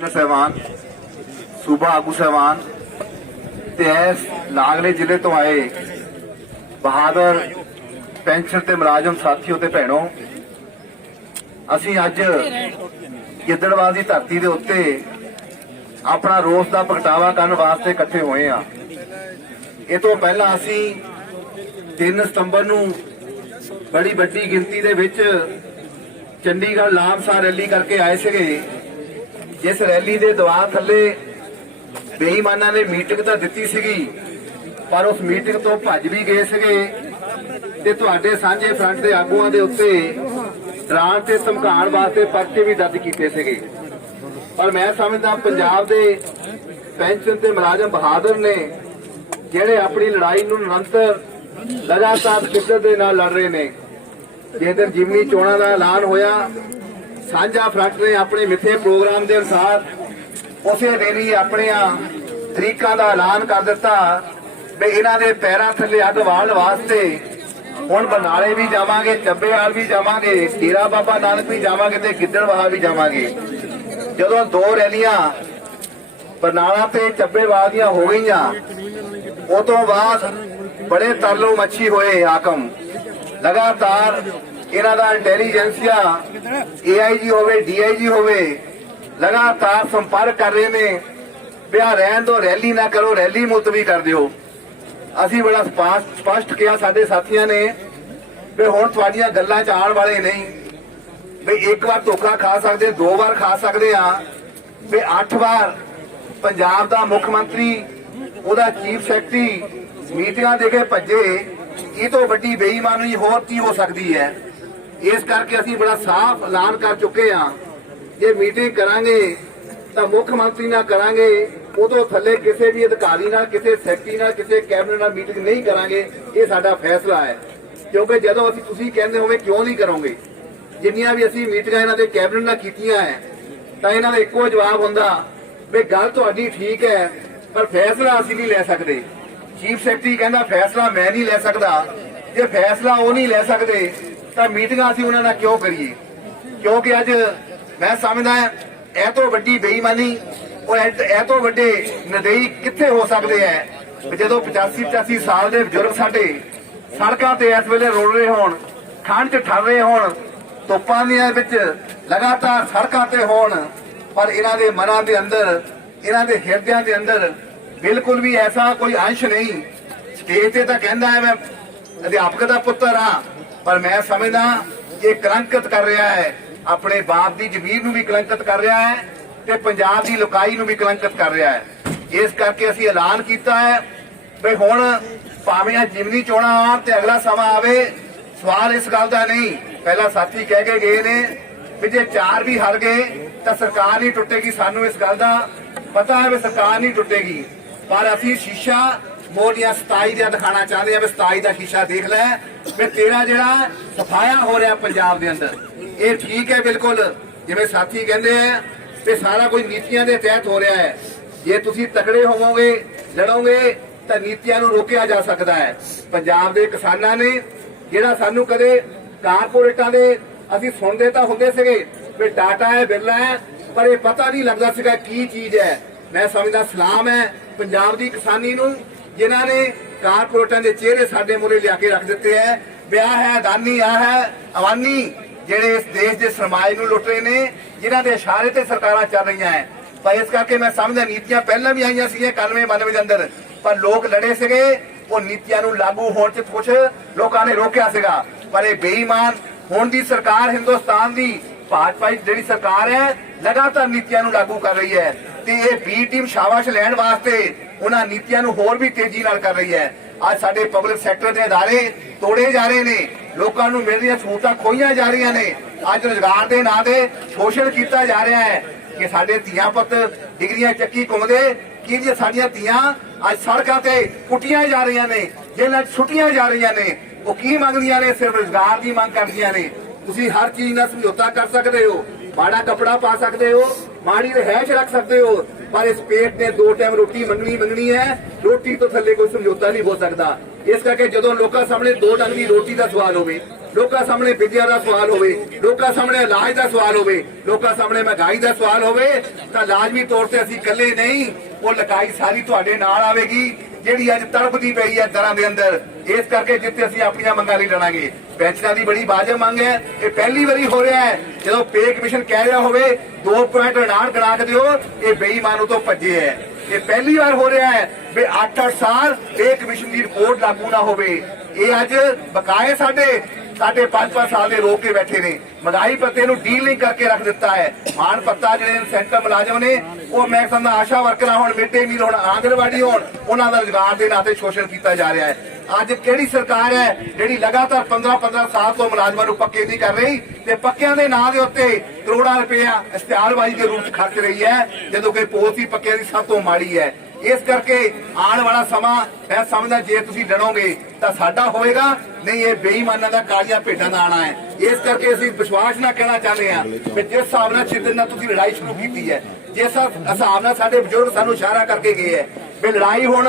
Convener ਸਹਿਬਾਨ, ਸੂਬਾ ਆਗੂ ਸਹਿਬਾਨ ਤੇ ਇਸ ਲਾਗਲੇ ਜ਼ਿਲ੍ਹੇ ਤੋਂ ਆਏ ਬਹਾਦਰ ਪੈਨਸ਼ਨ ਤੇ ਮੁਲਾਜ਼ਮ ਸਾਥੀਓ ਤੇ ਭੈਣੋ, ਅਸੀਂ ਅੱਜ ਗਿੱਦੜਵਾਲ ਦੀ ਧਰਤੀ ਦੇ ਉੱਤੇ ਆਪਣਾ ਰੋਸ ਦਾ ਪ੍ਰਗਟਾਵਾ ਕਰਨ ਵਾਸਤੇ ਇਕੱਠੇ ਹੋਏ ਆ ਇਹ ਤੋਂ ਪਹਿਲਾਂ ਅਸੀਂ 3 ਸਤੰਬਰ ਨੂੰ ਬੜੀ ਵੱਡੀ ਗਿਣਤੀ ਦੇ ਵਿੱਚ ਚੰਡੀਗੜ੍ਹ ਲਾਮਸਾ ਰੈਲੀ ਕਰਕੇ ਆਏ ਸੀਗੇ। ਜਿਸ ਰੈਲੀ ਦੇ ਦਵਾਰ ਥੱਲੇ ਬੇਈਮਾਨਾਂ ਨੇ ਮੀਟਿੰਗ ਤਾਂ ਦਿੱਤੀ ਸੀਗੀ, ਪਰ ਉਸ ਮੀਟਿੰਗ ਤੋਂ ਭੱਜ ਵੀ ਗਏ ਸੀਗੇ ਤੇ ਤੁਹਾਡੇ ਸਾਂਝੇ ਫਰੰਟ ਦੇ ਆਗੂਆਂ ਦੇ ਉੱਤੇ ਡਰਾਉਣ ਤੇ ਧਮਕਾਉਣ ਵਾਸਤੇ ਪਰਚੇ ਵੀ ਦਰਜ ਕੀਤੇ ਸੀਗੇ। ਪਰ ਮੈਂ ਸਮਝਦਾ ਪੰਜਾਬ ਦੇ ਪੈਨਸ਼ਨ ਤੇ ਮੁਲਾਜ਼ਮ ਬਹਾਦਰ ਨੇ ਜਿਹੜੇ ਆਪਣੀ ਲੜਾਈ ਨੂੰ ਨਿਰੰਤਰ ਲਗਾਤਾਰ ਸ਼ਿੱਦਤ ਦੇ ਨਾਲ ਲੜ ਰਹੇ ਨੇ, ਜਿਸ ਦਿਨ ਜਿਮਨੀ ਚੋਣਾਂ ਦਾ ਐਲਾਨ ਹੋਇਆ ਸਾਂਝਾ ਫਰੰਟ ਨੇ ਆਪਣੇ ਮਿੱਥੇ ਪ੍ਰੋਗਰਾਮ ਦੇ ਅਨੁਸਾਰ ਉਸੇ ਦਿਨ ਹੀ ਆਪਣੀਆਂ ਤਰੀਕਾਂ ਦਾ ਐਲਾਨ ਕਰ ਦਿੱਤਾ ਵੀ ਇਹਨਾਂ ਦੇ ਪੈਰਾਂ ਥੱਲੇ ਅੱਗ ਵਾਲਣ ਵਾਸਤੇ ਹੁਣ ਬਰਨਾਲੇ ਵੀ ਜਾਵਾਂਗੇ, ਚੱਬੇਵਾਲ ਵੀ ਜਾਵਾਂਗੇ, ਡੇਰਾ ਬਾਬਾ ਨਾਨਕ ਵੀ ਜਾਵਾਂਗੇ ਤੇ ਗਿੱਦੜਵਾਹਾ ਵੀ ਜਾਵਾਂਗੇ। ਜਦੋਂ ਦੋ ਰੈਲੀਆਂ ਬਰਨਾਲਾ ਤੇ ਚੱਬੇਵਾਲ ਦੀਆਂ ਹੋ ਗਈਆਂ ਉਹ ਤੋਂ ਬਾਅਦ ਬੜੇ ਤਰਲੋ ਮੱਛੀ ਹੋਏ ਹਾਕਮ ਲਗਾਤਾਰ ਇਹਨਾਂ ਦਾ ਇੰਟੈਲੀਜੈਂਸੀਆ ਏਆਈਜੀ ਹੋਵੇ ਡੀਆਈਜੀ ਹੋਵੇ, ਲਗਾਤਾਰ ਸੰਪਰਕ ਕਰ ਰਹੇ ਨੇ। ਬਿਆ ਰਹਿਣ ਦੋ, ਰੈਲੀ ਨਾ ਕਰੋ, ਰੈਲੀ ਮੁਲਤਵੀ ਕਰ ਦਿਓ। ਅਸੀਂ ਬੜਾ ਸਪਸ਼ਟ ਸਪਸ਼ਟ ਕਿਹਾ ਸਾਡੇ ਸਾਥੀਆਂ ਨੇ ਵੀ ਹੁਣ ਤੁਹਾਡੀਆਂ ਗੱਲਾਂ 'ਚ ਆਉਣ ਵਾਲੇ ਨਹੀਂ। ਵੀ ਇੱਕ ਵਾਰ ਧੋਖਾ ਖਾ ਸਕਦੇ, ਦੋ ਵਾਰ ਖਾ ਸਕਦੇ ਆ। ਵੀ ਅੱਠ ਵਾਰ ਪੰਜਾਬ ਦਾ ਮੁੱਖ ਮੰਤਰੀ, ਉਹਦਾ ਚੀਫ ਸੈਕਟਰੀ ਮੀਟਿੰਗਾਂ ਦੇ ਕੇ ਭੱਜੇ, ਇਹ ਤੋਂ ਵੱਡੀ ਬੇਈਮਾਨੀ ਹੋਰ ਕੀ ਹੋ ਸਕਦੀ ਹੈ? ਇਸ ਕਰਕੇ ਅਸੀਂ ਬੜਾ ਸਾਫ਼ ਐਲਾਨ ਕਰ ਚੁੱਕੇ ਆ ਜੇ ਮੀਟਿੰਗ ਕਰਾਂਗੇ ਤਾਂ ਮੁੱਖ ਮੰਤਰੀ ਨਾਲ ਕਰਾਂਗੇ, ਉਦੋਂ ਥੱਲੇ ਕਿਸੇ ਵੀ ਅਧਿਕਾਰੀ ਨਾਲ, ਕਿਸੇ ਸੈਕਟਰੀ ਨਾਲ, ਕਿਸੇ ਕੈਬਨਿਟ ਨਾਲ ਮੀਟਿੰਗ ਨਹੀਂ ਕਰਾਂਗੇ, ਇਹ ਸਾਡਾ ਫੈਸਲਾ ਹੈ। ਕਿਉਂਕਿ ਜਦੋਂ ਅਸੀਂ ਤੁਸੀਂ ਕਹਿੰਦੇ ਹੋਵੇ ਕਿਉਂ ਨਹੀਂ ਕਰੋਗੇ? ਜਿੰਨੀਆਂ ਵੀ ਅਸੀਂ ਮੀਟਿੰਗਾਂ ਇਹਨਾਂ ਦੇ ਕੈਬਨਿਟ ਨਾਲ ਕੀਤੀਆਂ ਹੈ, ਤਾਂ ਇਹਨਾਂ ਦਾ ਇੱਕੋ ਜਵਾਬ ਹੁੰਦਾ ਵੀ ਗੱਲ ਤੁਹਾਡੀ ਠੀਕ ਹੈ, ਪਰ ਫੈਸਲਾ ਅਸੀਂ ਨਹੀਂ ਲੈ ਸਕਦੇ। ਚੀਫ ਸੈਕਟਰੀ ਕਹਿੰਦਾ, ਫੈਸਲਾ ਮੈਂ ਨਹੀਂ ਲੈ ਸਕਦਾ। ਜੇ ਫੈਸਲਾ ਉਹ ਨਹੀਂ ਲੈ ਸਕਦੇ ਤਾਂ ਮੀਟਿੰਗਾਂ ਅਸੀਂ ਉਹਨਾਂ ਨਾਲ ਕਿਉਂ ਕਰੀਏ? ਕਿਉਂਕਿ ਅੱਜ ਮੈਂ ਸਮਝਦਾ ਇਹ ਤੋਂ ਵੱਡੀ ਬੇਈਮਾਨੀ ਔਰ ਇਹ ਤੋਂ ਵੱਡੇ ਨਦੇਈ ਕਿੱਥੇ ਹੋ ਸਕਦੇ ਹੈ ਜਦੋਂ 85 85 ਸਾਲ ਦੇ ਬਜ਼ੁਰਗ ਸਾਡੇ ਸੜਕਾਂ ਤੇ ਇਸ ਵੇਲੇ ਰੋਲ ਰਹੇ ਹੋਣ ਠੰਡ 'ਚ ਠਰ ਰਹੇ ਹੋਣ ਧੁੱਪਾਂ ਦੀਆਂ ਵਿੱਚ ਲਗਾਤਾਰ ਸੜਕਾਂ ਤੇ ਹੋਣ, ਪਰ ਇਹਨਾਂ ਦੇ ਮਨਾਂ ਦੇ ਅੰਦਰ, ਇਹਨਾਂ ਦੇ ਹਿਰਦਿਆਂ ਦੇ ਅੰਦਰ ਬਿਲਕੁਲ ਵੀ ਐਸਾ ਕੋਈ ਅੰਸ਼ ਨਹੀਂ। ਸਟੇਜ ਤੇ ਤਾਂ ਕਹਿੰਦਾ ਹੈ ਮੈਂ, ਅਧਿਆਪਕ ਦਾ ਪੁੱਤਰ ਹਾਂ ਪਰ ਮੈਂ ਸਮਝਦਾ ਇਹ ਕਲੰਕਿਤ ਕਰ ਰਿਹਾ ਹੈ। ਆਪਣੇ ਬਾਪ ਦੀ ਜ਼ਮੀਰ ਨੂੰ ਵੀ ਕਲੰਕਿਤ ਕਰ ਰਿਹਾ ਹੈ ਤੇ ਪੰਜਾਬ ਦੀ ਲੋਕਾਈ ਨੂੰ ਵੀ ਕਲੰਕਿਤ ਕਰ ਰਿਹਾ ਹੈ। ਇਸ ਕਰਕੇ ਅਸੀਂ ਐਲਾਨ ਕੀਤਾ ਹੈ ਵੀ ਹੁਣ ਭਾਵੇਂ ਆ ਜਿਮਨੀ ਚੋਣਾਂ ਆਉਣ ਤੇ ਅਗਲਾ ਸਮਾਂ ਆਵੇ, ਸਵਾਲ ਇਸ ਗੱਲ ਦਾ ਨਹੀਂ। ਪਹਿਲਾਂ ਸਾਥੀ ਕਹਿ ਕੇ ਗਏ ਨੇ ਵੀ ਜੇ ਚਾਰ ਵੀ ਹਰ ਗਏ ਤਾਂ ਸਰਕਾਰ ਨਹੀਂ ਟੁੱਟੇਗੀ। ਸਾਨੂੰ ਇਸ ਗੱਲ ਦਾ ਪਤਾ ਹੈ ਵੀ ਸਰਕਾਰ ਨਹੀਂ ਟੁੱਟੇਗੀ। ਪਰ ਅਸੀਂ ਸ਼ੀਸ਼ਾ ਮੋਡੀਆਂ 27 ਦਾ ਦਿਖਾਣਾ ਚਾਹੁੰਦੇ ਆ ਵੀ 27 ਦਾ ਸ਼ੀਸ਼ਾ ਦੇਖ ਲੈ, ਵੀ ਤੇਰਾ ਜਿਹੜਾ ਸਫਾਇਆ ਹੋ ਰਿਹਾ ਪੰਜਾਬ ਦੇ ਅੰਦਰ। ਇਹ ਠੀਕ ਹੈ ਬਿਲਕੁਲ। ਜਿਵੇਂ ਸਾਥੀ ਕਹਿੰਦੇ ਆ ਤੇ ਸਾਰਾ ਕੁਝ ਨੀਤੀਆਂ ਦੇ ਤਹਿਤ ਹੋ ਰਿਹਾ ਹੈ। ਜੇ ਤੁਸੀਂ ਤਕੜੇ ਹੋਵੋਗੇ, ਲੜੋਗੇ, ਤਾਂ ਨੀਤੀਆਂ ਨੂੰ ਰੋਕਿਆ ਜਾ ਸਕਦਾ ਹੈ। ਪੰਜਾਬ ਦੇ ਕਿਸਾਨਾਂ ਨੇ ਜਿਹੜਾ ਸਾਨੂੰ ਕਦੇ ਕਾਰਪੋਰੇਟਾਂ ਦੇ ਅਸੀਂ ਸੁਣਦੇ ਤਾਂ ਹੁੰਦੇ ਸੀਗੇ ਵੀ ਟਾਟਾ ਹੈ, ਬਿਰਲਾ ਹੈ, ਪਰ ਇਹ ਪਤਾ ਨਹੀਂ ਲੱਗਦਾ ਸੀਗਾ ਕੀ ਚੀਜ਼ ਹੈ। ਮੈਂ ਸਮਝਦਾ ਸਲਾਮ ਹੈ, ਪੰਜਾਬ ਦੀ ਕਿਸਾਨੀ ਨੂੰ ਜਿਨ੍ਹਾਂ ਨੇ ਕਾਰਪੋਰੇਟਾਂ ਦੇ ਚਿਹਰੇ ਸਾਡੇ ਮੂਹਰੇ ਲਿਆ ਕੇ ਰੱਖ ਦਿੱਤੇ ਹੈ ਵਿਆਹ ਹੈ ਅਦਾਨੀ ਆ ਹੈ, ਅਵਾਨੀ, ਜਿਹੜੇ ਇਸ ਦੇਸ਼ ਦੇ ਸਰਮਾਏ ਨੂੰ ਲੁੱਟ ਰਹੇ ਨੇ, ਜਿਨ੍ਹਾਂ ਦੇ ਇਸ਼ਾਰੇ ਤੇ ਸਰਕਾਰਾਂ ਚੱਲ ਰਹੀਆਂ ਹੈ ਪਰ ਇਸ ਕਰਕੇ ਮੈਂ ਸਮਝਦਾ ਨੀਤੀਆਂ ਪਹਿਲਾਂ ਵੀ ਆਈਆਂ ਸੀਗੀਆਂ 91 92 ਦੇ ਅੰਦਰ। ਪਰ ਲੋਕ ਲੜੇ ਸੀਗੇ, ਉਹ ਨੀਤੀਆਂ ਨੂੰ ਲਾਗੂ ਹੋਣ ਚ ਕੁਝ ਲੋਕਾਂ ਨੇ ਰੋਕਿਆ ਸੀਗਾ। ਪਰ ਇਹ ਬੇਈਮਾਨ ਹੁਣ ਦੀ ਸਰਕਾਰ ਹਿੰਦੁਸਤਾਨ ਦੀ ਭਾਜਪਾ ਜਿਹੜੀ ਸਰਕਾਰ ਹੈ ਲਗਾਤਾਰ ਨੀਤੀਆਂ ਨੂੰ ਲਾਗੂ ਕਰ ਰਹੀ ਹੈ ਤੇ ਇਹ ਬੀ ਟੀਮ ਸ਼ਾਬਾਸ਼ ਲੈਣ ਵਾਸਤੇ ਉਹਨਾਂ ਨੀਤੀਆਂ ਨੂੰ ਹੋਰ ਵੀ ਤੇਜ਼ੀ ਨਾਲ ਕਰ ਰਹੀ ਹੈ। ਅੱਜ ਸਾਡੇ ਪਬਲਿਕ ਸੈਕਟਰ ਦੇ ادارے ਤੋੜੇ ਜਾ ਰਹੇ ਨੇ। ਲੋਕਾਂ ਨੂੰ ਮਿਲਦੀਆਂ ਰਹੀਆਂ ਸਹੂਲਤਾਂ ਖੋਈਆਂ ਜਾ ਰਹੀਆਂ ਨੇ। ਅੱਜ ਰੋਜ਼ਗਾਰ ਦੇ ਨਾਂ ਤੇ ਸ਼ੋਸ਼ਣ ਕੀਤਾ ਜਾ ਰਿਹਾ ਹੈ ਕਿ ਸਾਡੇ ਧੀਆਂ ਪੁੱਤ ਡਿਗਰੀਆਂ ਚੱਕੀ ਘੁੰਮਦੇ, ਕਿ ਜੀ ਸਾਡੀਆਂ ਧੀਆਂ ਅੱਜ ਸੜਕਾਂ ਤੇ ਕੁੱਟੀਆਂ ਜਾ ਰਹੀਆਂ ਨੇ ਜਿਹਨਾਂ 'ਚ ਛੁੱਟੀਆਂ ਜਾ ਰਹੀਆਂ ਨੇ। ਉਹ ਕੀ ਮੰਗਦੀਆਂ ਨੇ? ਸਿਰਫ ਰੋਜ਼ਗਾਰ ਦੀ ਮੰਗ ਕਰਦੀਆਂ ਨੇ। ਤੁਸੀਂ ਹਰ ਚੀਜ਼ ਨਾਲ ਸਮਝੌਤਾ ਕਰ ਸਕਦੇ ਹੋ। ਮਾੜਾ ਕਪੜਾ ਪਾ ਸਕਦੇ ਹੋ। ਮਾੜੀ ਰਹਿਸ਼ ਰੱਖ ਸਕਦੇ ਹੋ। ਪਰ ਇਸ ਪੇਟ ਨੇ ਦੋ ਟਾਈਮ ਰੋਟੀ ਮੰਗਣੀ ਮੰਗਣੀ ਹੈ। ਰੋਟੀ ਤੋਂ ਥੱਲੇ ਕੋਈ ਸਮਝੌਤਾ ਨਹੀਂ ਹੋ ਸਕਦਾ। ਇਸ ਕਰਕੇ ਜਦੋਂ ਲੋਕਾਂ ਸਾਹਮਣੇ ਦੋ ਡੰਗ ਦੀ ਰੋਟੀ ਦਾ ਸਵਾਲ ਹੋਵੇ, ਲੋਕਾਂ ਸਾਹਮਣੇ ਵਿਦਿਆ ਦਾ ਸਵਾਲ ਹੋਵੇ, ਲੋਕਾਂ ਸਾਹਮਣੇ ਇਲਾਜ ਦਾ ਸਵਾਲ ਹੋਵੇ, ਲੋਕਾਂ ਸਾਹਮਣੇ ਮਹਿੰਗਾਈ ਦਾ ਸਵਾਲ ਹੋਵੇ, ਤਾਂ ਲਾਜ਼ਮੀ ਤੌਰ ਤੇ ਅਸੀਂ ਇਕੱਲੇ ਨਹੀਂ, ਉਹ ਲਕਾਈ ਸਾਰੀ ਤੁਹਾਡੇ ਨਾਲ ਆਵੇਗੀ, ਜਿਹੜੀ ਅੱਜ ਤੜਪਦੀ ਪਈ ਹੈ ਦਰਾਂ ਦੇ ਅੰਦਰ। ਇਸ ਕਰਕੇ ਜਿੱਥੇ ਅਸੀਂ ਆਪਣੀਆਂ ਮੰਗਾਂ ਲਈ ਲੜਾਂਗੇ ਪੈਨਸ਼ਨਾਂ ਦੀ ਬੜੀ ਵਾਜਬ ਮੰਗ ਹੈ ਇਹ ਪਹਿਲੀ ਵਾਰੀ ਹੋ ਰਿਹਾ ਹੈ, ਜਦੋਂ ਪੇ ਕਮਿਸ਼ਨ ਕਹਿ ਰਿਹਾ ਹੋਵੇ 2 ਪੁਆਇੰਟ ਨਾਨ ਗਣਾ ਦਿਓ, ਇਹ ਬੇਈਮਾਨੋ ਤੋਂ ਭੱਜੇ ਹੈ। ਇਹ ਪਹਿਲੀ ਵਾਰ ਹੋ ਰਿਹਾ ਹੈ ਵੀ 8-8 ਸਾਲ ਪੇ ਕਮਿਸ਼ਨ ਦੀ ਰਿਪੋਰਟ ਲਾਗੂ ਨਾ ਹੋਵੇ। ਇਹ ਅੱਜ ਬਕਾਏ ਸਾਡੇ ਸਾਡੇ 5-5 ਸਾਲ ਦੇ ਰੋਕ ਕੇ ਬੈਠੇ ਨੇ। ਮਹਿੰਗਾਈ ਪੱਤੇ ਨੂੰ ਡੀਲ ਨਹੀਂ ਕਰਕੇ ਰੱਖ ਦਿੱਤਾ ਹੈ। ਮਾਨ ਪੱਤਾ ਜਿਹੜੇ ਸੈਂਟਰ ਮੁਲਾਜ਼ਮ ਨੇ, ਉਹ ਮੈਂ ਕਹਿੰਦਾ ਆਸ਼ਾ ਵਰਕਰਾਂ ਹੁਣ ਮਿੱਡੇ ਮੀਲ ਹੁਣ, ਆਂਗਣਵਾੜੀ ਹੋਣ, ਉਹਨਾਂ ਦਾ ਰੁਜ਼ਗਾਰ ਦੇ ਨਾਤੇ ਸ਼ੋਸ਼ਣ ਕੀਤਾ ਜਾ ਰਿਹਾ ਹੈ। ਅੱਜ ਕਿਹੜੀ ਸਰਕਾਰ ਹੈ ਜਿਹੜੀ ਲਗਾਤਾਰ 15-15 ਸਾਲ ਤੋਂ ਮੁਲਾਜ਼ਮਾਂ ਨੂੰ ਪੱਕੇ ਨਹੀਂ ਕਰ ਰਹੀ ਤੇ ਪੱਕਿਆਂ ਦੇ ਨਾਂ ਦੇ ਉੱਤੇ ਕਰੋੜਾਂ ਰੁਪਇਆ ਇਸ਼ਤਿਹਾਰਬਾਜ਼ੀ ਦੇ ਰੂਪ ਚ ਖਰਚ ਰਹੀ ਹੈ, ਜਦੋਂ ਕਿ ਪੋਸੀ ਪੱਕਿਆਂ ਦੀ ਸਭ ਤੋਂ ਮਾੜੀ ਹੈ। ਇਸ ਕਰਕੇ ਆਉਣ ਵਾਲਾ ਸਮਾਂ ਮੈਂ ਸਮਝਦਾ ਜੇ ਤੁਸੀਂ ਲੜੋਗੇ ਤਾਂ ਸਾਡਾ ਹੋਏਗਾ, ਨਹੀਂ ਇਹ ਬੇਈਮਾਨਾਂ ਦਾ ਕਾਲੀਆਂ ਭੇਡਾਂ ਦਾ ਆਣਾ ਹੈ। ਇਸ ਕਰਕੇ ਅਸੀਂ ਵਿਸ਼ਵਾਸ ਨਾਲ ਕਹਿਣਾ ਚਾਹੁੰਦੇ ਹਾਂ ਕਿ ਜਿਸ ਹਿਸਾਬ ਨਾਲ ਛਿੱਦਣ ਨਾਲ ਤੁਸੀਂ ਲੜਾਈ ਸ਼ੁਰੂ ਕੀਤੀ ਹੈ, ਜਿਸ ਹਿਸਾਬ ਨਾਲ ਸਾਡੇ ਬਜ਼ੁਰਗ ਸਾਨੂੰ ਇਸ਼ਾਰਾ ਕਰਕੇ ਗਏ ਹੈ ਵੀ ਲੜਾਈ ਹੁਣ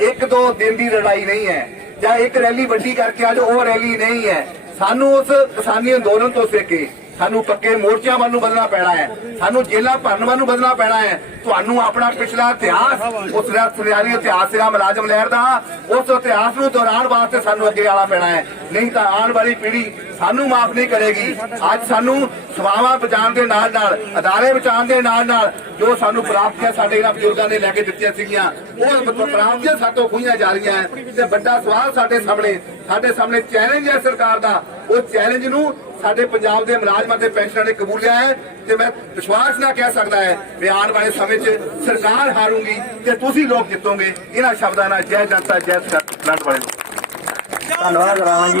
ਇੱਕ ਦੋ ਦਿਨ ਦੀ ਲੜਾਈ ਨਹੀਂ ਹੈ। ਜਾਂ ਇੱਕ ਰੈਲੀ ਵੱਡੀ ਕਰਕੇ ਅੱਜ ਉਹ ਰੈਲੀ ਨਹੀਂ ਹੈ। ਸਾਨੂੰ ਉਸ ਕਿਸਾਨੀ ਅੰਦੋਲਨ ਤੋਂ ਸਿੱਖ ਕੇ ਸਾਨੂੰ ਪੱਕੇ ਮੋਰਚਿਆਂ ਵੱਲ ਨੂੰ ਬਦਲਣਾ ਪੈਣਾ ਹੈ। ਸਾਨੂੰ ਜੇਲ੍ਹਾਂ ਭਰਨ ਵੱਲ ਨੂੰ ਬਦਲਣਾ ਪੈਣਾ ਹੈ। ਤੁਹਾਨੂੰ ਆਪਣਾ ਪਿਛਲਾ ਇਤਿਹਾਸ, ਉਸ ਦਾ ਸੁਨਿਆਰੀ ਇਤਿਹਾਸ ਦਾ ਮੁਲਾਜ਼ਮ ਲਹਿਰ ਦਾ, ਉਸ ਇਤਿਹਾਸ ਨੂੰ ਦੁਹਰਾਉਣ ਵਾਸਤੇ ਸਾਨੂੰ ਅੱਗੇ ਆਉਣਾ ਪੈਣਾ ਹੈ। ਨਹੀਂ ਤਾਂ ਆਉਣ ਵਾਲੀ ਪੀੜ੍ਹੀ ਸਾਨੂੰ ਮਾਫ ਨਹੀਂ ਕਰੇਗੀ। ਅੱਜ ਸਾਨੂੰ ਸਵਾਵਾਂ ਬਚਾਉਣ ਦੇ ਨਾਲ ਨਾਲ ਅਦਾਰੇ ਬਚਾਉਣ ਦੇ ਨਾਲ ਨਾਲ ਜੋ ਸਾਨੂੰ ਪ੍ਰਾਪਤੀਆਂ ਸਾਡੇ ਇਹਨਾਂ ਬਜ਼ੁਰਗਾਂ ਨੇ ਲੈ ਕੇ ਦਿੱਤੀਆਂ ਸੀਗੀਆਂ ਉਹ ਪ੍ਰਾਪਤੀਆਂ ਸਾਤੋਂ ਖੋਈਆਂ ਜਾ ਰਹੀਆਂ ਹੈ ਤੇ ਵੱਡਾ ਸਵਾਲ ਸਾਡੇ ਸਾਹਮਣੇ ਸਾਡੇ ਸਾਹਮਣੇ ਚੈਲੰਜ ਹੈ ਸਰਕਾਰ ਦਾ ਉਹ ਚੈਲੰਜ ਨੂੰ ਸਾਡੇ ਪੰਜਾਬ ਦੇ ਮੁਲਾਜ਼ਮਾਂ ਤੇ ਪੈਨਸ਼ਨਰਾਂ ਨੇ ਕਬੂਲਿਆ ਹੈ ਤੇ ਮੈਂ ਵਿਸ਼ਵਾਸ ਨਾਲ ਕਹਿ ਸਕਦਾ ਹੈ ਵੀ ਆਉਣ ਵਾਲੇ ਸਮੇਂ 'ਚ ਸਰਕਾਰ ਹਾਰੂਗੀ ਤੇ ਤੁਸੀਂ ਲੋਕ ਜਿੱਤੋਗੇ ਇਹਨਾਂ ਸ਼ਬਦਾਂ ਨਾਲ ਜੈ ਜਨਤਾ ਜੈ ਸਰਕਾਰ ਵਾਲੇ ਧੰਨਵਾਦ ਰਾਣਾ ਜੀ